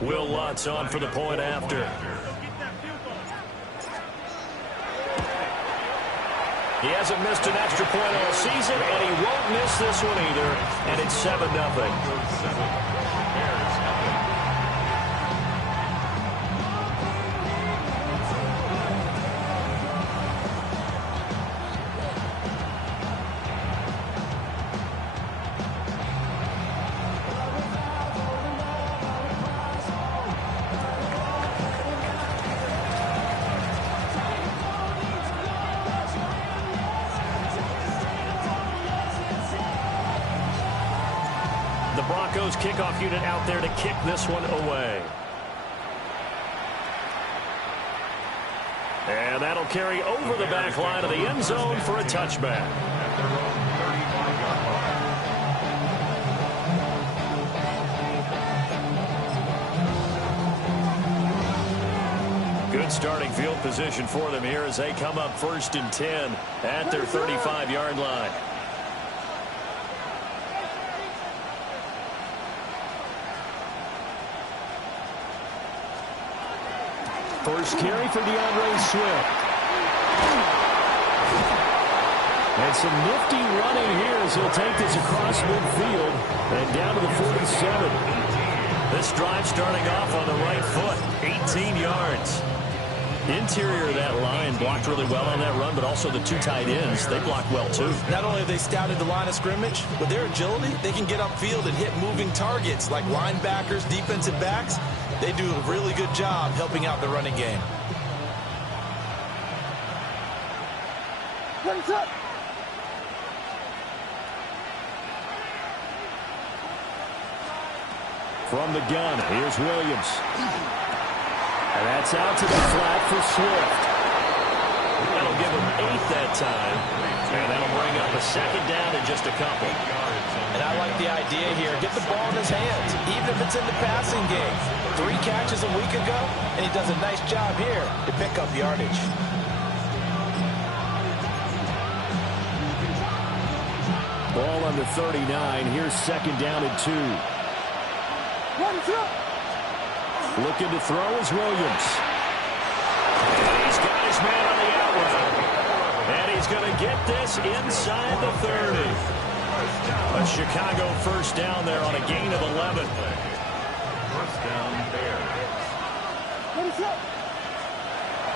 Will Lutz on for the point after. He hasn't missed an extra point all season, and he won't miss this one either, and it's 7-0. The Broncos kickoff unit out there to kick this one away. And that'll carry over the back line of the end zone for a touchback. Good starting field position for them here as they come up 1st and 10 at their 35-yard line. First carry for DeAndre Swift. And some nifty running here as he'll take this across midfield and down to the 47. This drive starting off on the right foot, 18 yards. Interior of that line blocked really well on that run, but also the two tight ends, they blocked well too. Not only have they scouted the line of scrimmage, but their agility, they can get upfield and hit moving targets like linebackers, defensive backs. They do a really good job helping out the running game. From the gun, here's Williams. And that's out to the flat for Swift. That'll give him 8 that time. And that'll bring up a second down in just a couple. And I like the idea here. Get the ball in his hands, even if it's in the passing game. 3 catches a week ago, and he does a nice job here to pick up yardage. Ball on the 39. Here's second down and 2. Looking to throw is Williams. And he's got his man on the out route. And he's going to get this inside the 30. A Chicago first down there on a gain of 11. First down there.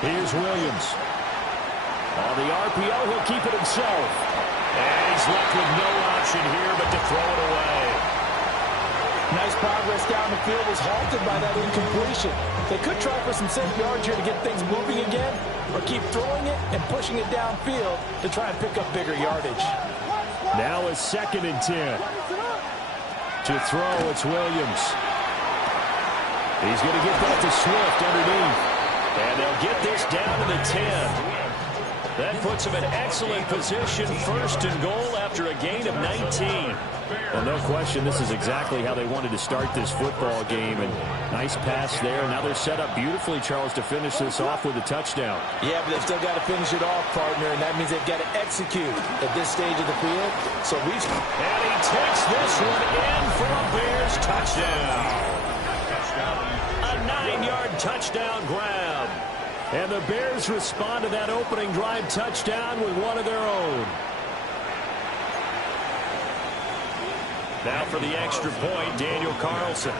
Here's Williams. On the RPO, he'll keep it himself. And he's left with no option here but to throw it away. Nice progress down the field was halted by that incompletion. They could try for some safe yards here to get things moving again, or keep throwing it and pushing it downfield to try and pick up bigger yardage. Now it's 2nd and 10. To throw, it's Williams. He's going to get that to Swift underneath. And they'll get this down to the 10. That puts him in excellent position, 1st and goal after a gain of 19. Well, no question, this is exactly how they wanted to start this football game. And nice pass there. Now they're set up beautifully, Charles, to finish this off with a touchdown. Yeah, but they've still got to finish it off, partner, and that means they've got to execute at this stage of the field. And he takes this one in for a Bears touchdown. A 9-yard touchdown grab. And the Bears respond to that opening drive touchdown with one of their own. Now for the extra point, Daniel Carlson.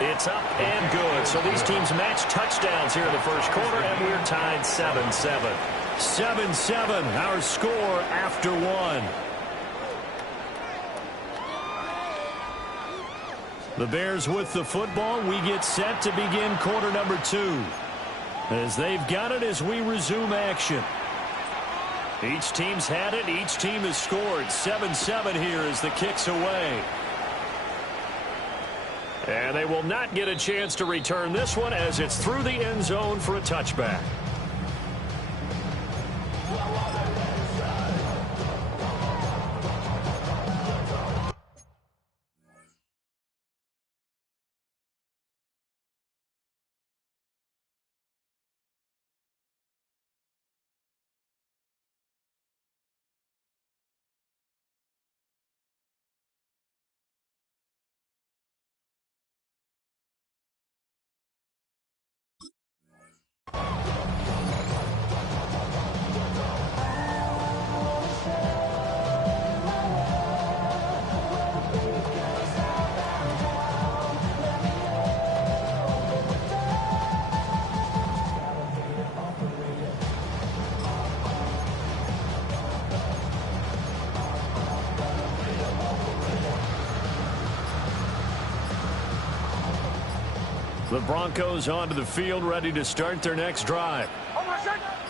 It's up and good. So these teams match touchdowns here in the first quarter, and we're tied 7-7. 7-7, our score after 1. The Bears with the football. We get set to begin quarter number 2. As they've got it as we resume action. Each team's had it. Each team has scored. 7-7 here as the kick's away. And they will not get a chance to return this one as it's through the end zone for a touchback. The Broncos onto the field, ready to start their next drive.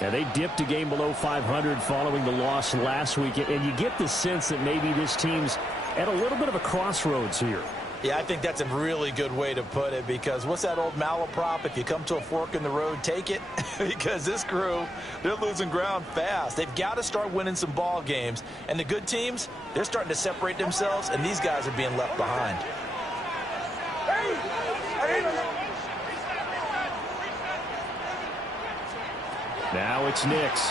Now, they dipped a game below 500 following the loss last week, and you get the sense that maybe this team's at a little bit of a crossroads here. Yeah, I think that's a really good way to put it, because what's that old malaprop? If you come to a fork in the road, take it. Because this crew, they're losing ground fast. They've got to start winning some ball games. And the good teams, they're starting to separate themselves, and these guys are being left behind. Now it's Nix.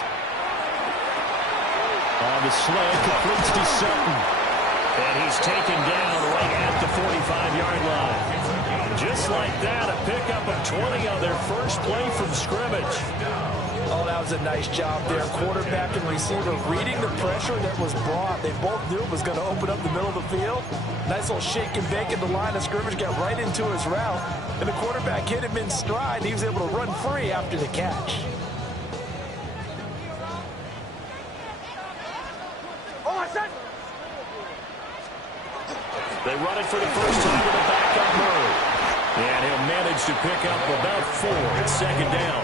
On the slant, completes to Sutton. And he's taken down right at the 45-yard line. Just like that, a pickup of 20 on their first play from scrimmage. Oh, that was a nice job there. Quarterback and receiver reading the pressure that was brought. They both knew it was going to open up the middle of the field. Nice little shake and bake at the line of scrimmage, got right into his route. And the quarterback hit him in stride. He was able to run free after the catch. They run it for the first time with a backup move. And he'll manage to pick up about 4 at second down.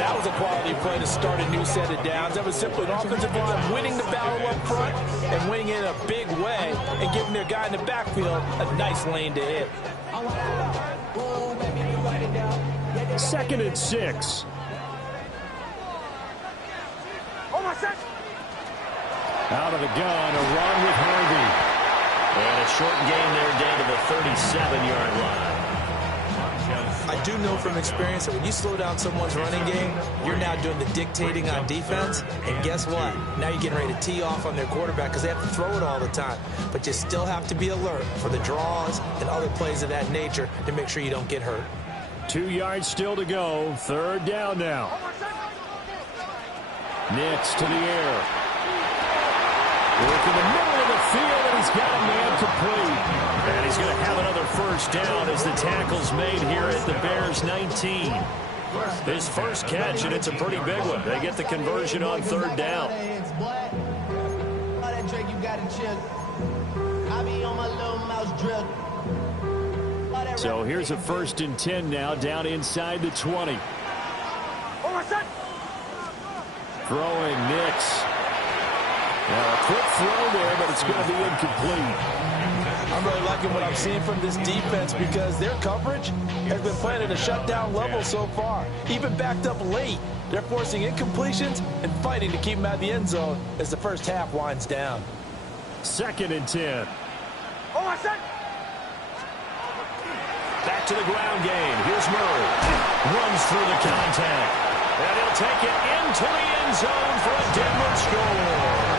That was a quality play to start a new set of downs. That was simply an offensive line winning the battle up front and winning in a big way and giving their guy in the backfield a nice lane to hit. 2nd and 6. Out of the gun, a run with Harvey. And a short gain there down to the 37-yard line. I do know from experience that when you slow down someone's running game, you're now doing the dictating on defense. And guess what? Now you're getting ready to tee off on their quarterback because they have to throw it all the time. But you still have to be alert for the draws and other plays of that nature to make sure you don't get hurt. 2 yards still to go. 3rd down now. Nix to the air. Work in the middle of the field, and he's got a man complete. And he's going to have another first down as the tackle's made here at the Bears' 19. His first catch, and it's a pretty big one. They get the conversion on 3rd down. So here's a 1st and 10 now, down inside the 20. Throwing Nix. Now a quick throw there, but it's going to be incomplete. I'm really liking what I'm seeing from this defense because their coverage has been playing at a shutdown level so far. Even backed up late, they're forcing incompletions and fighting to keep them out of the end zone as the first half winds down. 2nd and 10. Back to the ground game. Here's Murray. Runs through the contact. And he'll take it into the end zone for a Denver score.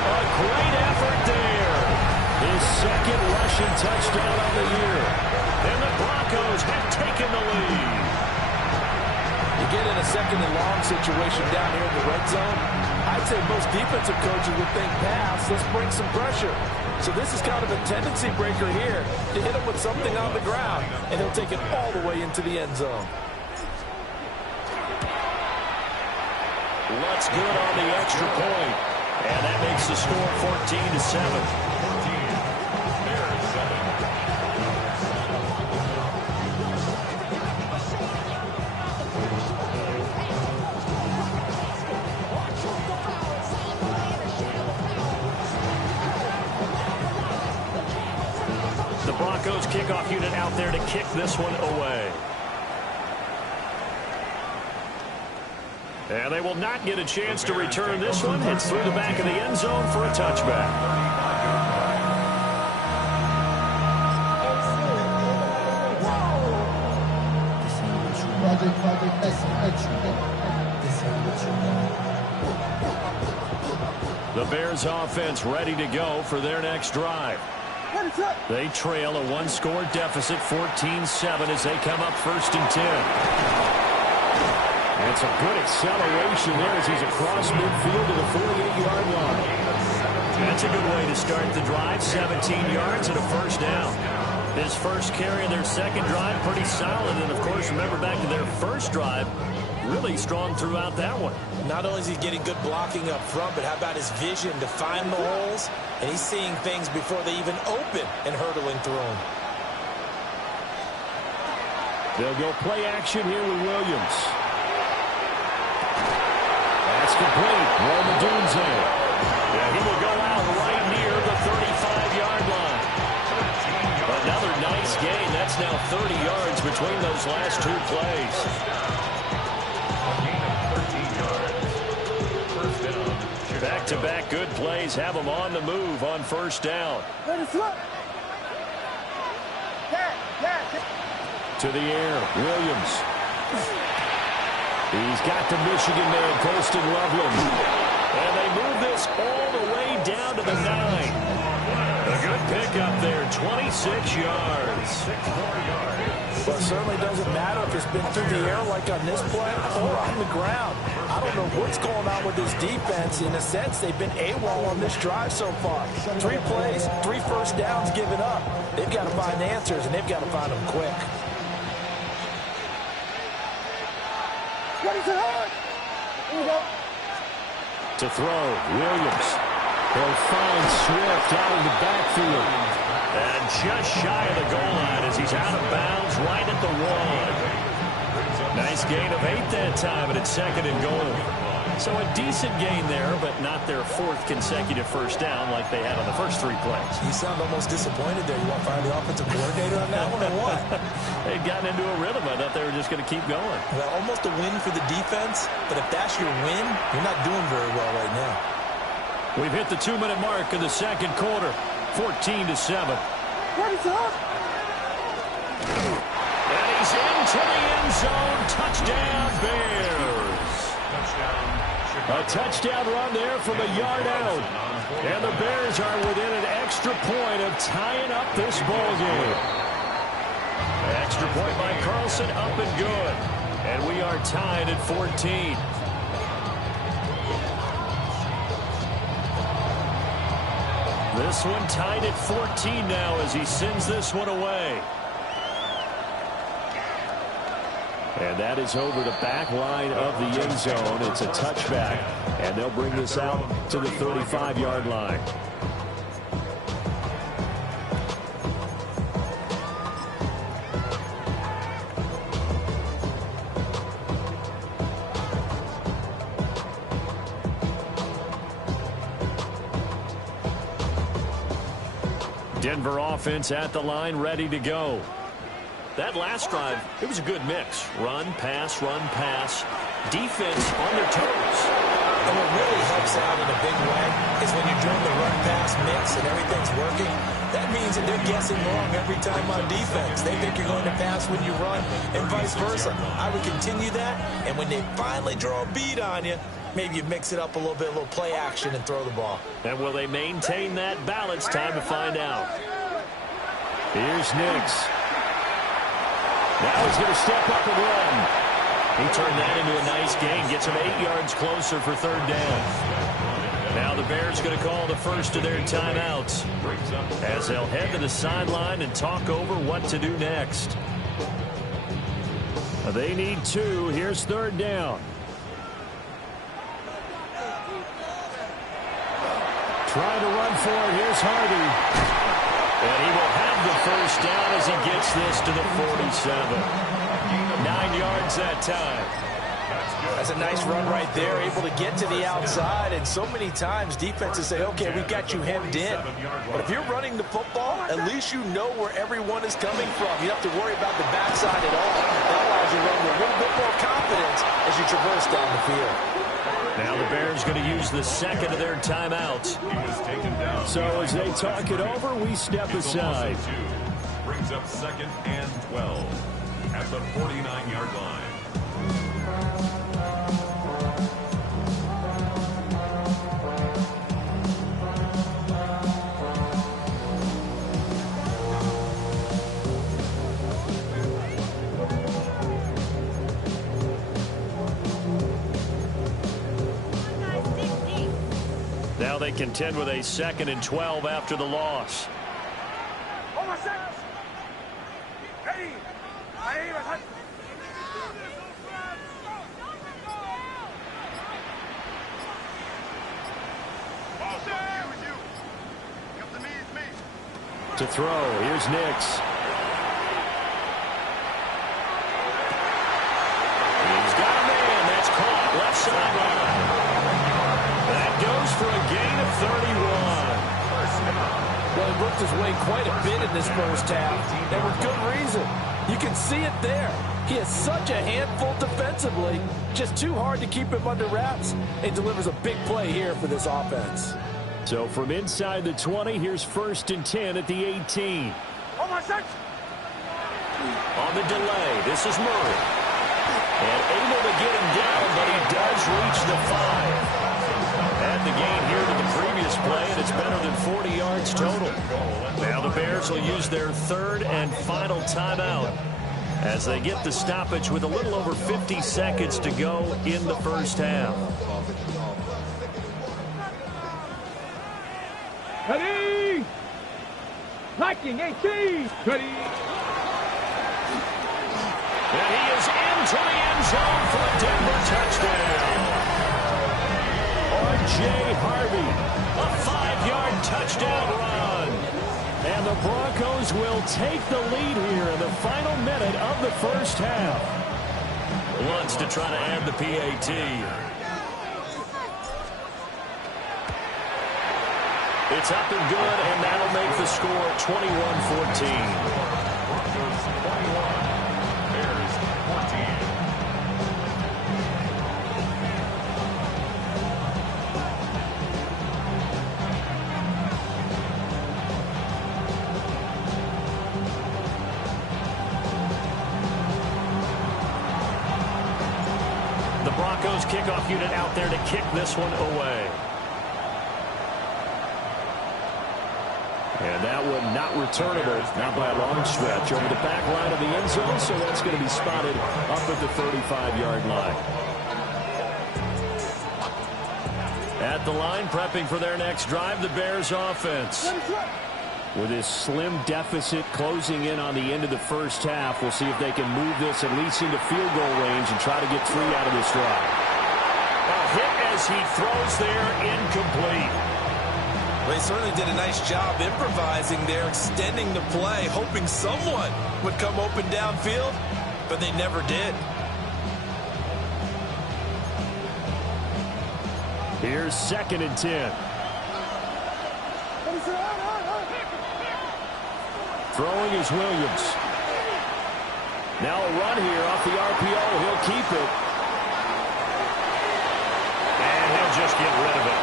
A great effort there. His 2nd rushing touchdown of the year. And the Broncos have taken the lead. You get in a 2nd and long situation down here in the red zone, I'd say most defensive coaches would think pass, let's bring some pressure. So this is kind of a tendency breaker here to hit him with something on the ground, and he'll take it all the way into the end zone. Looks good on the extra point. And that makes the score 14-7. The Broncos kickoff unit out there to kick this one away. And they will not get a chance to return this one. It's through the back of the end zone for a touchback. The Bears offense ready to go for their next drive. They trail a 1-score deficit, 14-7, as they come up 1st and 10. It's a good acceleration there as he's across midfield to the 48-yard line. That's a good way to start the drive. 17 yards and a first down. His first carry of their 2nd drive, pretty solid. And, of course, remember back to their first drive, really strong throughout that one. Not only is he getting good blocking up front, but how about his vision to find the holes? And he's seeing things before they even open and hurdling through them. They'll go play action here with Williams. That's complete. Rome Odunze. Yeah, he will go out right near the 35-yard line. Another nice gain. That's now 30 yards between those last two plays. Back-to-back good plays have them on the move on first down. To the air, Williams. He's got the Michigan man, Colston Loveland. And they move this all the way down to the 9. A good pickup there, 26 yards. Well, it certainly doesn't matter if it's been through the air like on this play or on the ground. I don't know what's going on with this defense. In a sense, they've been AWOL on this drive so far. 3 plays, 3 first downs given up. They've got to find answers, and they've got to find them quick. To throw, Williams. He'll find Swift out in the backfield. And just shy of the goal line as he's out of bounds right at the 1. Nice gain of 8 that time, and it's 2nd and goal. So a decent gain there, but not their 4th consecutive first down like they had on the first 3 plays. You sound almost disappointed there. You want to fire the offensive coordinator on that one or what? They'd gotten into a rhythm. I thought they were just going to keep going. Well, almost a win for the defense, but if that's your win, you're not doing very well right now. We've hit the 2-minute mark in the second quarter, 14-7. What is up? And he's into the end zone. Touchdown, Bears. A touchdown run there from a yard out. And the Bears are within an extra point of tying up this ball game. Extra point by Carlson, up and good. And we are tied at 14. This one tied at 14 now as he sends this one away. And that is over the back line of the end zone. It's a touchback, and they'll bring this out to the 35-yard line. Denver offense at the line, ready to go. That last drive, it was a good mix. Run, pass, defense on their toes. And what really helps out in a big way is when you're doing the run-pass mix and everything's working. That means that they're guessing wrong every time on defense. They think you're going to pass when you run and vice versa. I would continue that, and when they finally draw a beat on you, maybe you mix it up a little bit, a little play action, and throw the ball. And will they maintain that balance? Time to find out. Here's Nix. Now he's going to step up and run. He turned that into a nice gain. Gets him 8 yards closer for 3rd down. Now the Bears going to call the first of their timeouts as they'll head to the sideline and talk over what to do next. They need 2. Here's 3rd down. Trying to run for it. Here's Hardy. And he will have the first down as he gets this to the 47. 9 yards that time. That's a nice run right there, able to get to the outside. And so many times defenses say, okay, we've got you hemmed in. But if you're running the football, at least you know where everyone is coming from. You don't have to worry about the backside at all. That allows you to run with a little bit more confidence as you traverse down the field. Now the Bears going to use the second of their timeouts. So as they talk it over, we step aside. Brings up 2nd and 12 at the 49-yard line. Now they contend with a 2nd and 12 after the loss. To throw, here's Nix. 31. Well, he worked his way quite a bit in this first half, and with good reason. You can see it there. He is such a handful defensively, just too hard to keep him under wraps, and delivers a big play here for this offense. So from inside the 20, here's 1st and 10 at the 18. On the delay, this is Murray. And able to get him down, but he does reach the 5. And the gain here to the previous play, and it's better than 40 yards total. Now the Bears will use their 3rd and final timeout as they get the stoppage with a little over 50 seconds to go in the first half. Ready! Liking 18! Ready! And he is into the end zone for a Denver touchdown. R.J. Harvey, a 5-yard touchdown run. And the Broncos will take the lead here in the final minute of the first half. Wants to try to add the PAT. It's up and good, and that'll make the score 21-14. The Broncos kickoff unit out there to kick this one away. And that one not returnable, not by a long stretch, over the back line of the end zone, so that's going to be spotted up at the 35-yard line. At the line, prepping for their next drive, the Bears offense. With this slim deficit closing in on the end of the first half, we'll see if they can move this at least into field goal range and try to get 3 out of this drive. A hit as he throws there, incomplete. They certainly did a nice job improvising there, extending the play, hoping someone would come open downfield, but they never did. Here's 2nd and 10. Throwing is Williams. Now a run here off the RPO. He'll keep it. And he'll just get rid of it.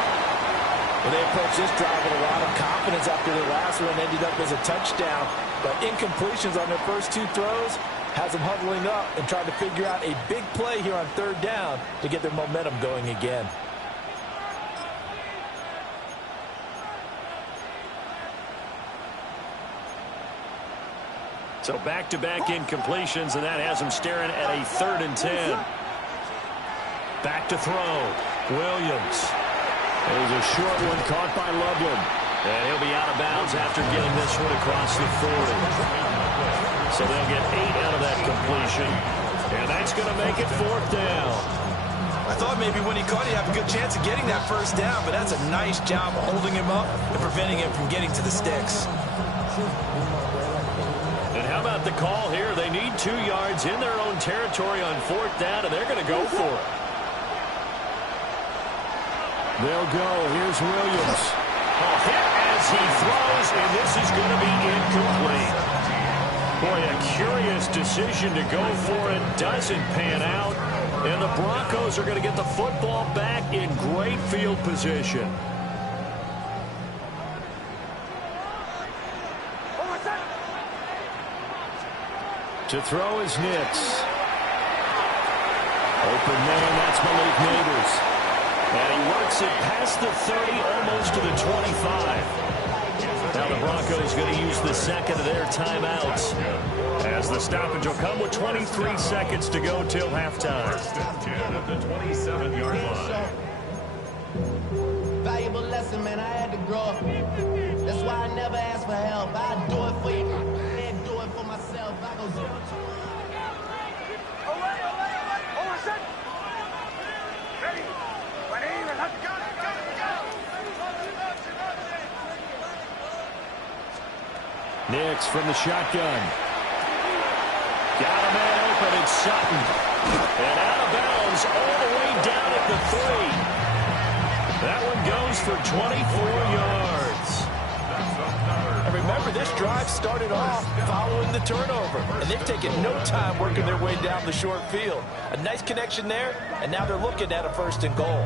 Well, they approached this drive with a lot of confidence after their last one ended up as a touchdown. But incompletions on their first 2 throws has them huddling up and trying to figure out a big play here on 3rd down to get their momentum going again. So back-to-back incompletions, and that has them staring at a 3rd and 10. Back to throw. Williams. There's a short one caught by Loveland. And he'll be out of bounds after getting this one across the 40. So they'll get 8 out of that completion. And that's going to make it 4th down. I thought maybe when he caught it, he'd have a good chance of getting that first down, but that's a nice job of holding him up and preventing him from getting to the sticks. And how about the call here? They need 2 yards in their own territory on 4th down, and they're going to go for it. They'll go. Here's Williams. A hit as he throws, and this is going to be incomplete. Boy, a curious decision to go for it. Doesn't pan out. And the Broncos are going to get the football back in great field position. To throw is Nix. Open man, that's Malik Neighbors. And he works it past the 30, almost to the 25. Now the Broncos going to use the 2nd of their timeouts, as the stoppage will come with 23 seconds to go till halftime. 10 at the 27-yard line. Valuable lesson, man. I had to grow up. That's why I never ask for help. I do it for you. I do it for myself. I go 0-2. Nix from the shotgun. Got a man open. It's Sutton. And out of bounds all the way down at the 3. That one goes for 24 yards. And remember, this drive started off following the turnover, and they've taken no time working their way down the short field. A nice connection there, and now they're looking at a 1st and goal.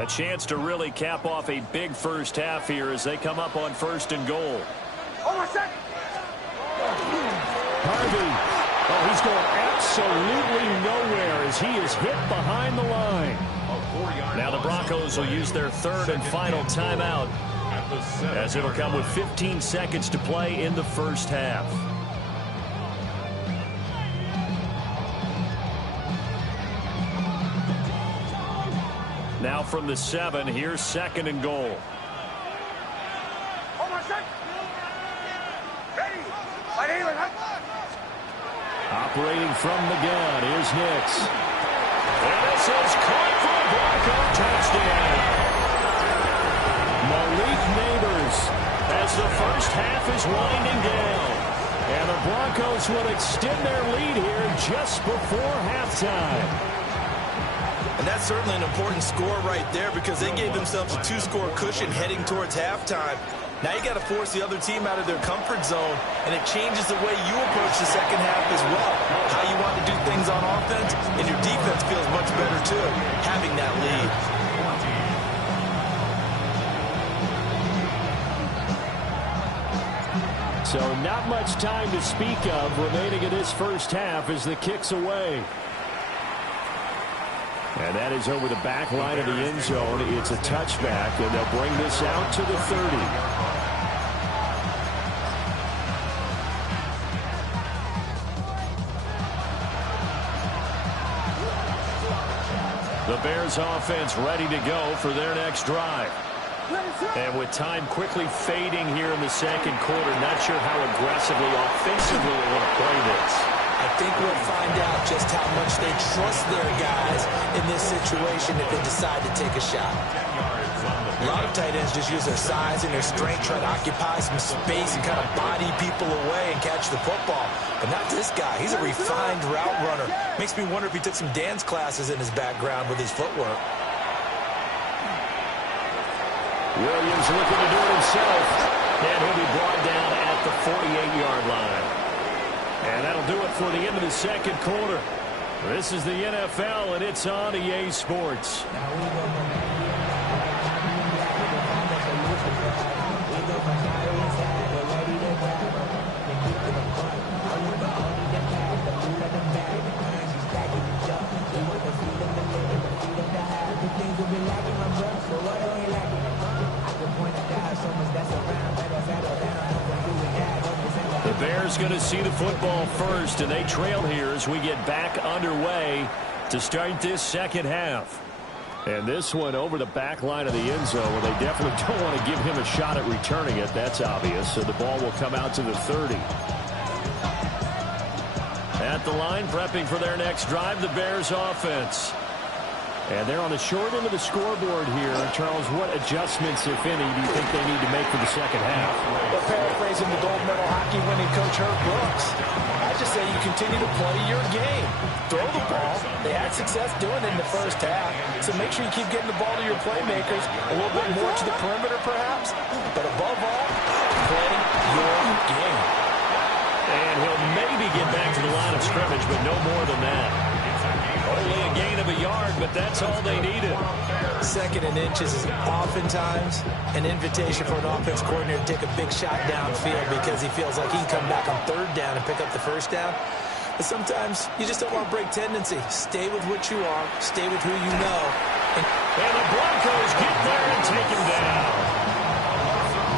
A chance to really cap off a big first half here as they come up on 1st and goal. Harvey. Oh, he's going absolutely nowhere as he is hit behind the line. Now the Broncos will use their 3rd and final timeout as it'll come with 15 seconds to play in the first half. Now from the 7, here's 2nd and goal. Operating from the gun, here's Nix. And this is caught for a Bronco touchdown. Malik Neighbors as the first half is winding down. And the Broncos will extend their lead here just before halftime. And that's certainly an important score right there because they gave themselves a 2-score cushion heading towards halftime. Now you got to force the other team out of their comfort zone, and it changes the way you approach the second half as well. How you want to do things on offense, and your defense feels much better too, having that lead. So not much time to speak of remaining in this first half as the kick's away. And that is over the back line of the end zone. It's a touchback, and they'll bring this out to the 30. The Bears offense ready to go for their next drive. And with time quickly fading here in the second quarter, not sure how aggressively, offensively they want to play this. I think we'll find out just how much they trust their guys in this situation if they decide to take a shot. A lot of tight ends just use their size and their strength, try to occupy some space and kind of body people away and catch the football. But not this guy. He's a refined route runner. Makes me wonder if he took some dance classes in his background with his footwork. Williams looking to do it himself. And he'll be brought down at the 48-yard line. And that'll do it for the end of the second quarter. This is the NFL, and it's on EA Sports. Bears going to see the football first, and they trail here as we get back underway to start this second half. And this one over the back line of the end zone, where they definitely don't want to give him a shot at returning it. That's obvious. So the ball will come out to the 30. At the line, prepping for their next drive, the Bears offense. And they're on the short end of the scoreboard here. Charles, what adjustments, if any, do you think they need to make for the second half? Well, paraphrasing the gold medal hockey winning coach Herb Brooks, I just say you continue to play your game. Throw the ball. They had success doing it in the first half, so make sure you keep getting the ball to your playmakers, a little bit more to the perimeter perhaps, but above all, play your game. And he'll maybe get back to the line of scrimmage, but no more than that. Only a gain of a yard, but that's all they needed. 2nd and inches is oftentimes an invitation for an offense coordinator to take a big shot downfield because he feels like he can come back on 3rd down and pick up the 1st down. But sometimes you just don't want to break tendency. Stay with what you are. Stay with who you know. And the Broncos get there and take him down.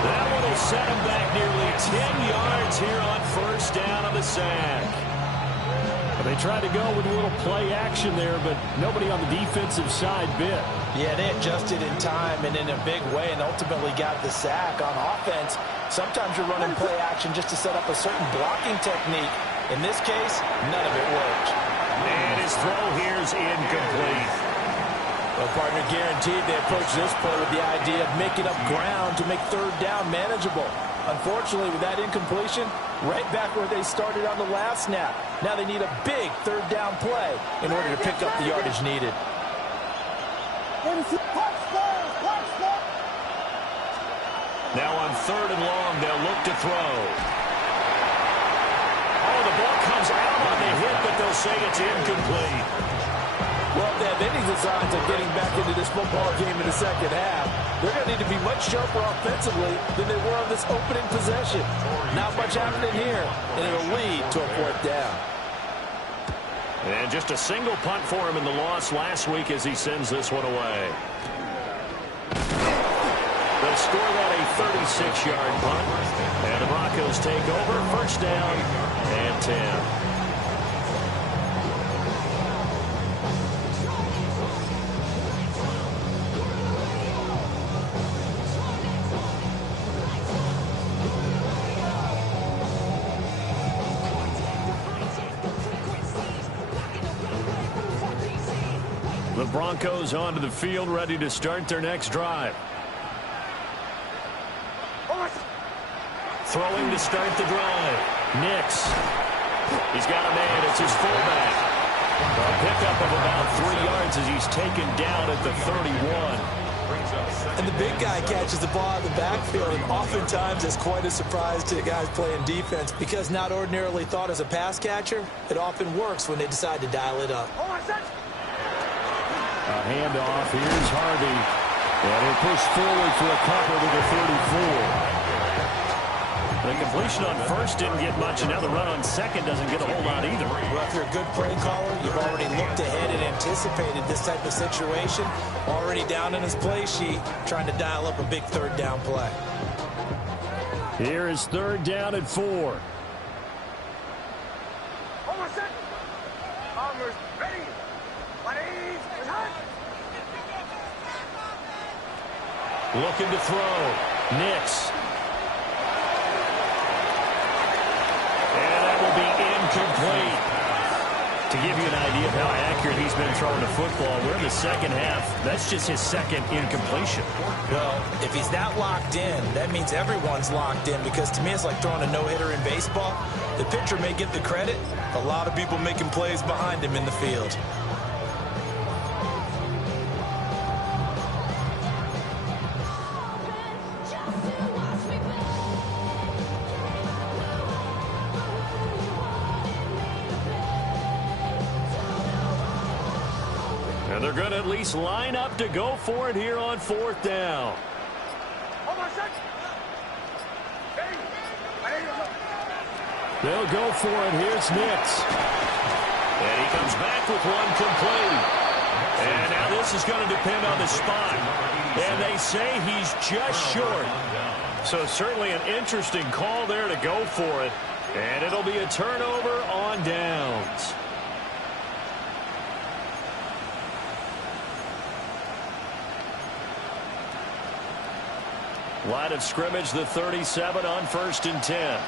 That one will set him back nearly 10 yards here on 1st down on the sack. They tried to go with a little play action there, but nobody on the defensive side bit. Yeah, they adjusted in time and in a big way and ultimately got the sack. On offense, sometimes you're running play action just to set up a certain blocking technique. In this case, none of it worked. And his throw here is incomplete. Well, partner, guaranteed they approached this play with the idea of making up ground to make 3rd down manageable. Unfortunately, with that incompletion, Right back where they started on the last snap. Now they need a big third down play in order to pick up the yardage needed. Now on 3rd and long, they'll look to throw. Oh, the ball comes out on the hit, but they'll say it's incomplete. Well, if they have any designs of getting back into this football game in the second half, they're going to need to be much sharper offensively than they were on this opening possession. Not much happening here, and it'll lead to a 4th down. And just a single punt for him in the loss last week as he sends this one away. They'll score that a 36-yard punt. And the Broncos take over. 1st down and 10. The Broncos onto the field, ready to start their next drive. Throwing to start the drive. Nix. He's got a man. It's his fullback. A pickup of about 3 yards as he's taken down at the 31. And the big guy catches the ball in the backfield, and oftentimes it's quite a surprise to the guys playing defense because not ordinarily thought as a pass catcher, it often works when they decide to dial it up. A handoff. Here's Harvey. And he'll push forward for a couple to the 34. The completion on 1st didn't get much, and now the run on 2nd doesn't get a whole lot either. Well, if you're a good play caller, you've already looked ahead and anticipated this type of situation. Already down in his play sheet, trying to dial up a big 3rd down play. Here is 3rd down and 4. Looking to throw. Nix. And that will be incomplete. To give you an idea of how accurate he's been throwing the football, we're in the second half. That's just his 2nd incompletion. Well, if he's that locked in, that means everyone's locked in, because to me it's like throwing a no-hitter in baseball. The pitcher may get the credit. A lot of people making plays behind him in the field. And they're going to at least line up to go for it here on 4th down. They'll go for it. Here's Nix. And he comes back with one complete. And now this is going to depend on the spot. And they say he's just short. So certainly an interesting call there to go for it. And it'll be a turnover on downs. Line of scrimmage, the 37 on 1st and 10.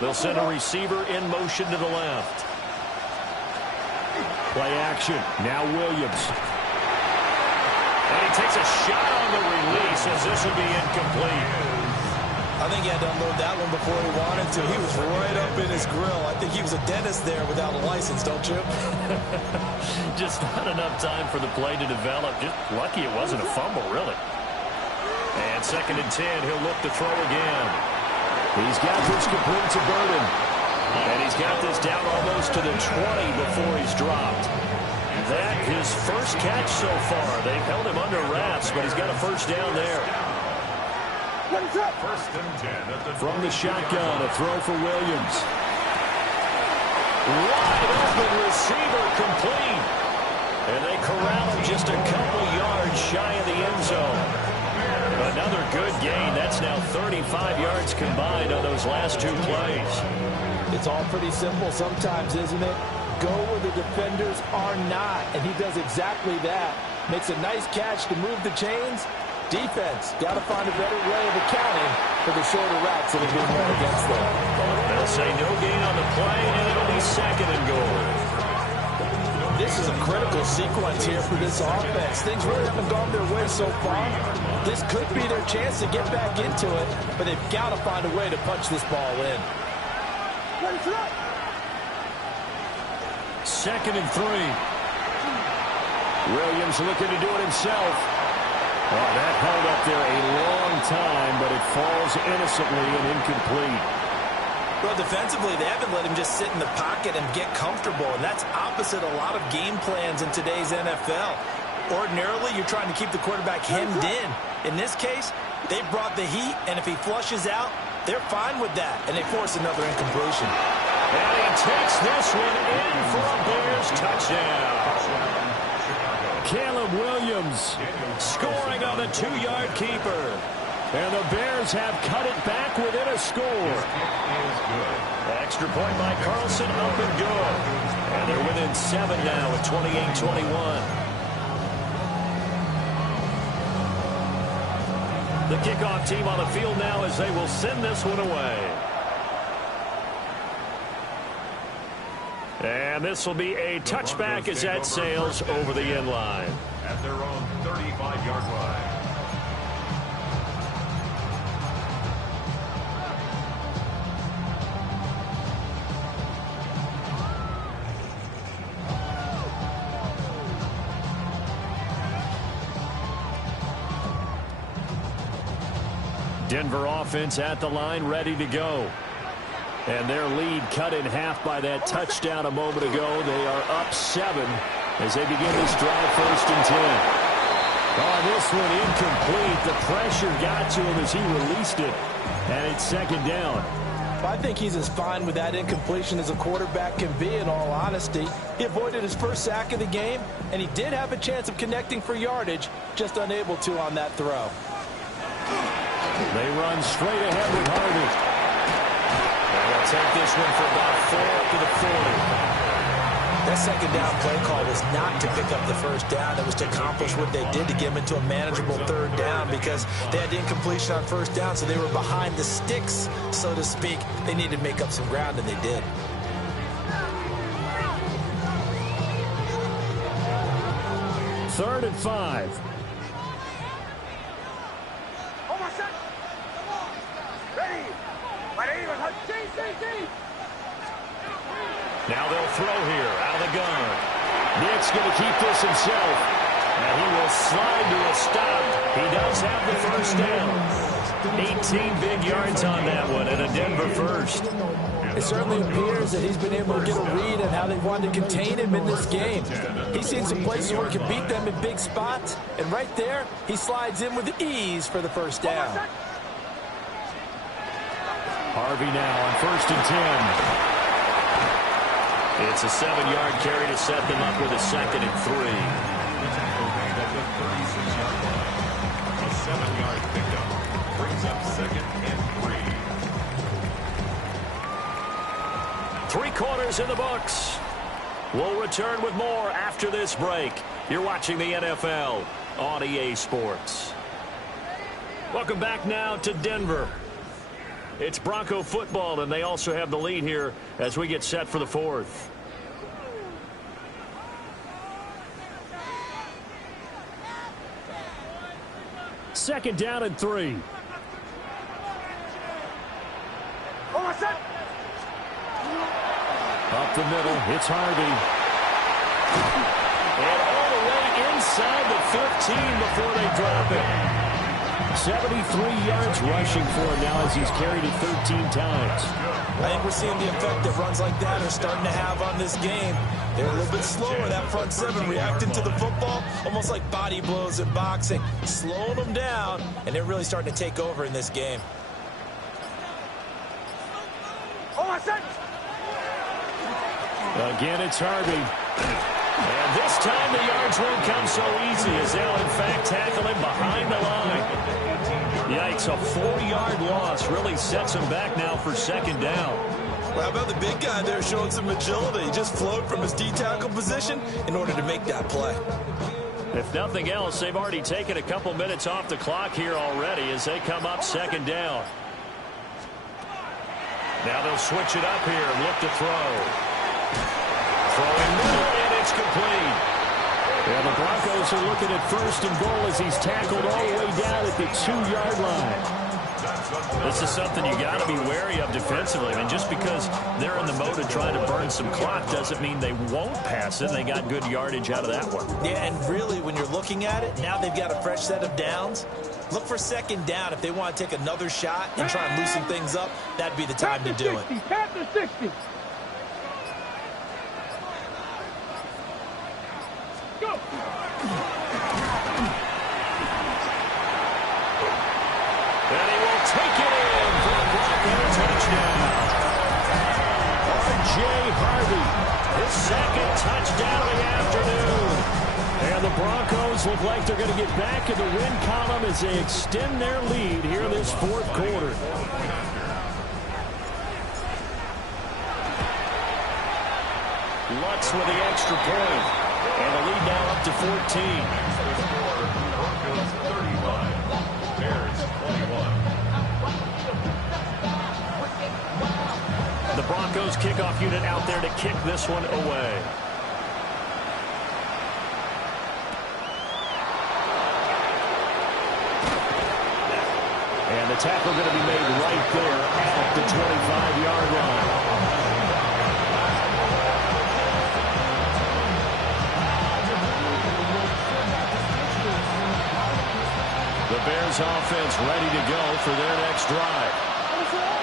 They'll send a receiver in motion to the left. Play action. Now Williams. And he takes a shot on the release as this will be incomplete. I think he had to unload that one before he wanted to. He was right up in his grill. I think he was a dentist there without a license, don't you? Just not enough time for the play to develop. Just lucky it wasn't a fumble, really. And 2nd and 10, he'll look to throw again. He's got this complete to Burden. And he's got this down almost to the 20 before he's dropped. That his first catch so far. They've held him under wraps, but he's got a 1st down there. 1st and 10. From the shotgun, a throw for Williams. Wide open receiver, complete. And they corral him just a couple yards shy of the end zone. Another good gain. That's now 35 yards combined on those last 2 plays. It's all pretty simple sometimes, isn't it? Go where the defenders are not, and he does exactly that. Makes a nice catch to move the chains. Defense, got to find a better way of accounting for the shorter routes that are being run against them. They'll say no gain on the play, and it'll be 2nd and goal. This This is a critical sequence here for this offense. Things really haven't gone their way so far. This could be their chance to get back into it, but they've got to find a way to punch this ball in. 2nd and 3. Williams looking to do it himself. Oh, that held up there a long time, but it falls innocently and incomplete. Well, defensively, they haven't let him just sit in the pocket and get comfortable, and that's opposite a lot of game plans in today's NFL. Ordinarily, you're trying to keep the quarterback hemmed in. In this case, they brought the heat, and if he flushes out, they're fine with that, and they force another incompletion. And he takes this one in for a Bears touchdown. Caleb Williams scoring on the 2-yard keeper. And the Bears have cut it back within a score. Extra point by Carlson, up and good. And they're within 7 now at 28-21. The kickoff team on the field now as they will send this one away. And this will be a touchback as that sails over the end line. At their own 35-yard line. Denver offense at the line, ready to go. And their lead cut in half by that touchdown a moment ago. They are up 7 as they begin this drive, 1st and 10. Oh, this one incomplete. The pressure got to him as he released it. And it's 2nd down. I think he's as fine with that incompletion as a quarterback can be, in all honesty. He avoided his first sack of the game, and he did have a chance of connecting for yardage, just unable to on that throw. They run straight ahead with Harvey. And they'll take this one for about 4 up to the 40. That 2nd down play call was not to pick up the 1st down. It was to accomplish what they did to get them into a manageable 3rd down because they had incompletion on 1st down, so they were behind the sticks, so to speak. They needed to make up some ground, and they did. Third and 5. Now they'll throw here out of the gun. Nick's going to keep this himself. And he will slide to a stop. He does have the 1st down. 18 big yards on that one and a Denver 1st. It certainly appears that he's been able to get a read on how they wanted to contain him in this game. He's seen some places where he can beat them in big spots. And right there, he slides in with ease for the 1st down. Harvey now on 1st and 10. It's a 7-yard carry to set them up with a 2nd and 3. At the 36-yard line. A 7-yard pickup brings up 2nd and 3. 3 quarters in the books. We'll return with more after this break. You're watching the NFL on EA Sports. Welcome back now to Denver. It's Bronco football, and they also have the lead here as we get set for the 4th. Second down and 3. Up the middle, it's Harvey. And all the way inside the 15 before they drop it. 73 yards rushing for him now as he's carried it 13 times. I think we're seeing the effect that runs like that are starting to have on this game. They're a little bit slower, that front 7, reacting to the football, almost like body blows in boxing, slowing them down, and they're really starting to take over in this game. Again, it's Harvey. And this time the yards won't come so easy as they'll, in fact, tackle him behind the line. Yikes, a 4-yard loss really sets him back now for 2nd down. Well, how about the big guy there showing some agility? He just flowed from his D-tackle position in order to make that play. If nothing else, they've already taken a couple minutes off the clock here already as they come up 2nd down. Now they'll switch it up here and look to throw. Throwing middle, and it's complete. And the Broncos are looking at first and goal as he's tackled all the way down at the 2-yard line. This is something you got to be wary of defensively. I mean, just because they're in the mode of trying to burn some clock doesn't mean they won't pass it. They got good yardage out of that one. Yeah, and really, when you're looking at it, now they've got a fresh set of downs. Look for second down. If they want to take another shot and try and loosen things up, that'd be the time to do it. Tap the 60. Go. And he will take it in for a Bronco touchdown. R.J. Harvey, his second touchdown of the afternoon. And the Broncos look like they're going to get back in the win column as they extend their lead here in this fourth quarter. Lutz with the extra point. And the lead now up to 14. Broncos 35, Bears 21. The Broncos kickoff unit out there to kick this one away. And the tackle going to be made right there at the 25-yard line. The Bears offense ready to go for their next drive.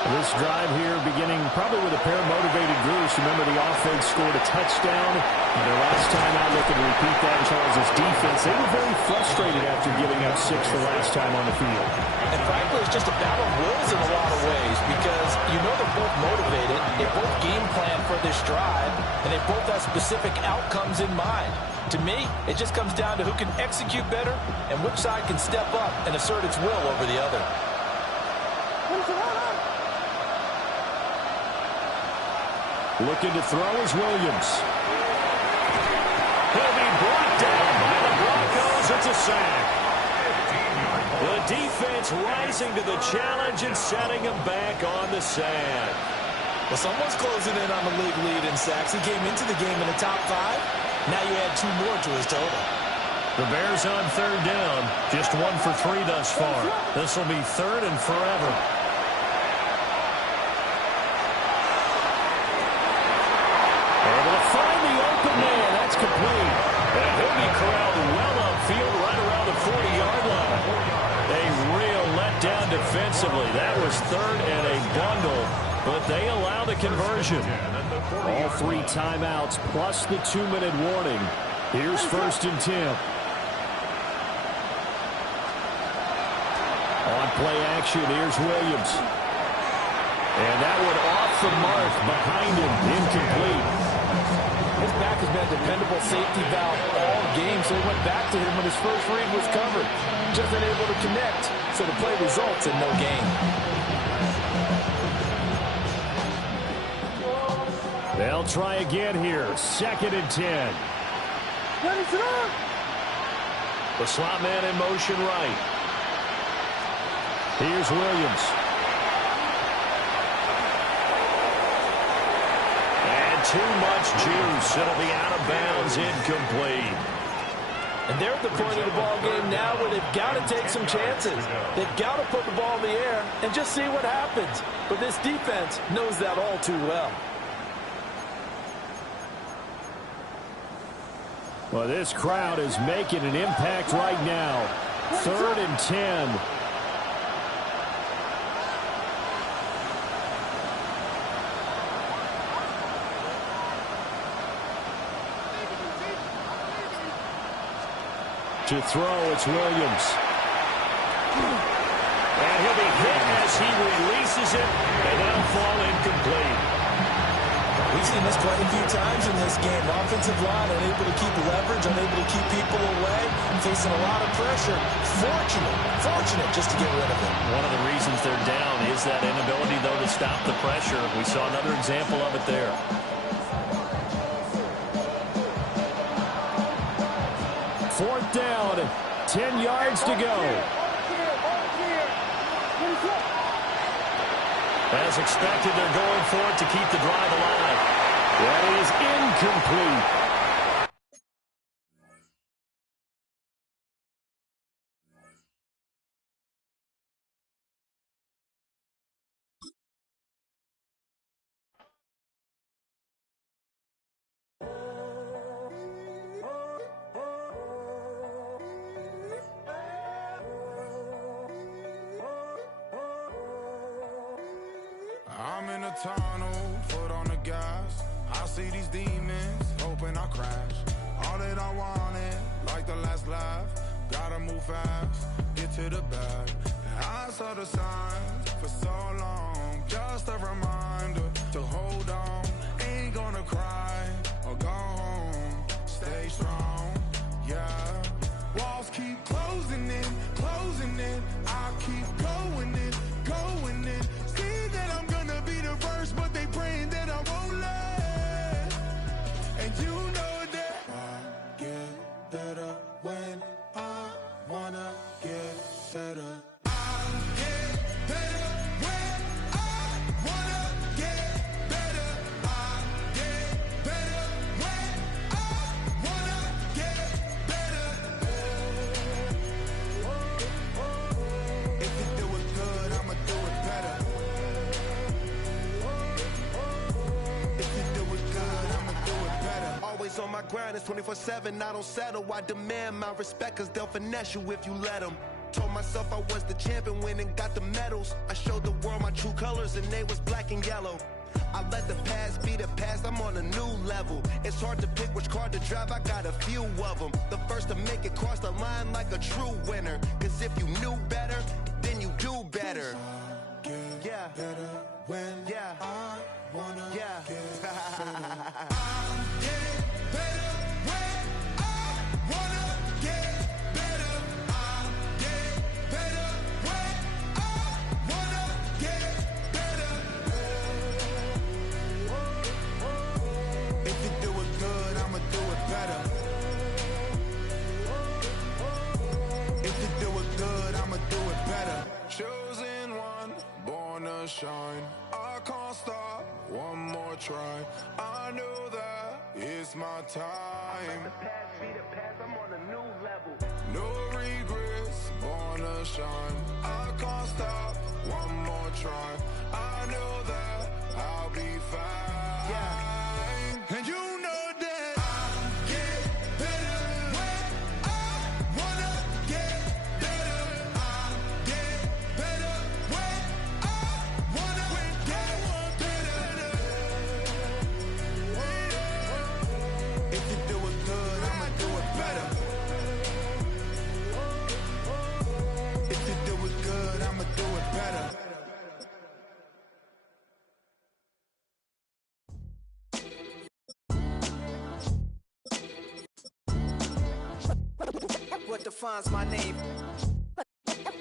This drive here beginning probably with a pair of motivated Goose. Remember, the offense scored a touchdown. And their last time out, looking to repeat that in Charles' defense. They were very frustrated after giving up 6 the last time on the field. And frankly, it's just a battle of wills in a lot of ways because you know they're both motivated. They both game plan for this drive, and they both have specific outcomes in mind. To me, it just comes down to who can execute better and which side can step up and assert its will over the other. Looking to throw is Williams. He'll be brought down by the Broncos. It's a sack. The defense rising to the challenge and setting him back on the sand. Well, someone's closing in on the league lead in sacks. He came into the game in the top 5. Now you add 2 more to his total. The Bears on third down. Just 1 for 3 thus far. This will be third and forever. Able to find the open man. That's complete. And he'll be corralled well upfield right around the 40-yard line. A real letdown defensively. That was third and a bundle, but they allow the conversion. All 3 timeouts plus the 2-minute warning. Here's first and 10. On play action, here's Williams. And that one off the mark behind him, incomplete. His back has been a dependable safety valve all game, so he went back to him when his first read was covered. Just unable to connect, so the play results in no gain. They'll try again here. Second and 10. The slot man in motion right. Here's Williams. And too much juice. It'll be out of bounds, incomplete. And they're at the point of the ball game now where they've got to take some chances. They've got to put the ball in the air and just see what happens. But this defense knows that all too well. Well, this crowd is making an impact right now. Third and 10. To throw, it's Williams. And he'll be hit as he releases it, and that'll fall incomplete. We've seen this quite a few times in this game. Offensive line unable to keep leverage, unable to keep people away, facing a lot of pressure. Fortunate just to get rid of it. One of the reasons they're down is that inability, though, to stop the pressure. We saw another example of it there. Fourth down, 10 yards to go. As expected, they're going for it to keep the drive alive. That is incomplete. tunnel, foot on the gas. I see these demons, hoping I crash. All that I wanted, like the last laugh. Gotta move fast, get to the bag. And I saw the signs for so long. Just a reminder to hold on. Ain't gonna cry or go home. Stay strong, yeah. Walls keep closing in, closing in. I keep going in, going in. See that I'm gonna be the first, but they praying that I won't let. And you know that I get better when I wanna get better. I get better when I wanna get better. I get better when I wanna get better. If you do it good, I'ma do it better. If you do it good, I'ma do it better. Always on my grind, it's 24/7, I don't settle. I demand my respect, cause they'll finesse you if you let them. Told myself I was the champion, went and got the medals. I showed the world my true colors and they was black and yellow. I let the past be the past, I'm on a new level. It's hard to pick which car to drive, I got a few of them. The first to make it cross the line like a true winner. Cause if you knew better, then you do better. Yeah. Better when I wanna Yeah. get better. I get better when I wanna get better. I get better when I wanna get better. If you do it good, I'ma do it better. If you do it good, I'ma do it better. Chosen one, born to shine. I can't stop, one more try. I know that it's my time. The past be the past, I'm on a new level. No regrets, born to shine. I can't stop, one more try. I know that I'll be fine. Yeah. And you know that I get better when I wanna get better. I get better when I wanna get better. If you do it good, I'ma do it better. If you do it good, I'ma do it better. What defines my name?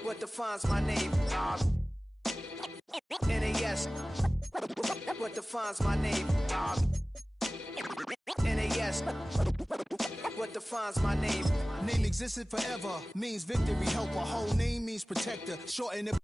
What defines my name? NAS. What defines my name? NAS. What defines my name? Name existed forever, means victory, helper. Whole name means protector. Shorten it.